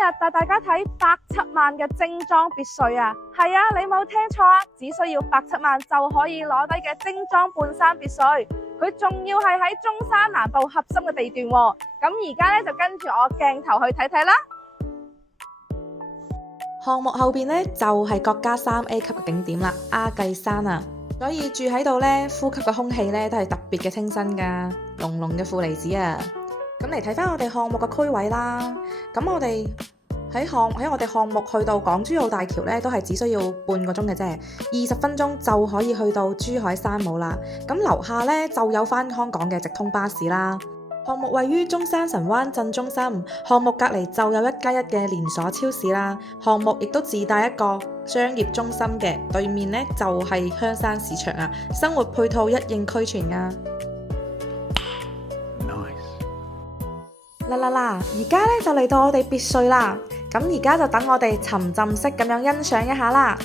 日帶大家睇107萬嘅精裝別墅啊！係啊，你冇聽錯啊，只需要107萬就可以攞低嘅精裝半山別墅，佢仲要係喺中山南部核心嘅地段喎。咁而家咧就跟住我鏡頭去睇睇啦。項目後邊呢，就係國家3A 級嘅景點啦，鴉髻山啊，所以住喺度呢，呼吸嘅空氣呢都係特別嘅清新噶，濃濃嘅負離子啊。咁嚟睇翻我哋項目嘅區位啦，咁我哋喺我哋項目去到港珠澳大橋呢，都係只需要半個鐘嘅啫，20分鐘就可以去到珠海山姆啦。咁樓下呢，就有翻香港嘅直通巴士啦。項目位於中山神灣鎮中心，項目隔籬就有1+1嘅連鎖超市啦。項目亦都自帶一個商業中心嘅，對面呢就係香山市場啊，生活配套一應俱全啊。嗱，而家呢就嚟到我哋別墅啦，咁而家就等我哋沉浸式咁樣欣賞一下啦。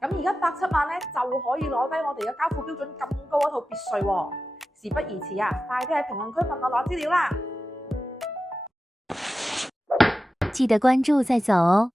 咁而家107萬咧就可以攞低我哋嘅交付標準咁高一套別墅喎。事不宜遲啊，快啲喺評論區問我攞資料啦！記得關注再走哦。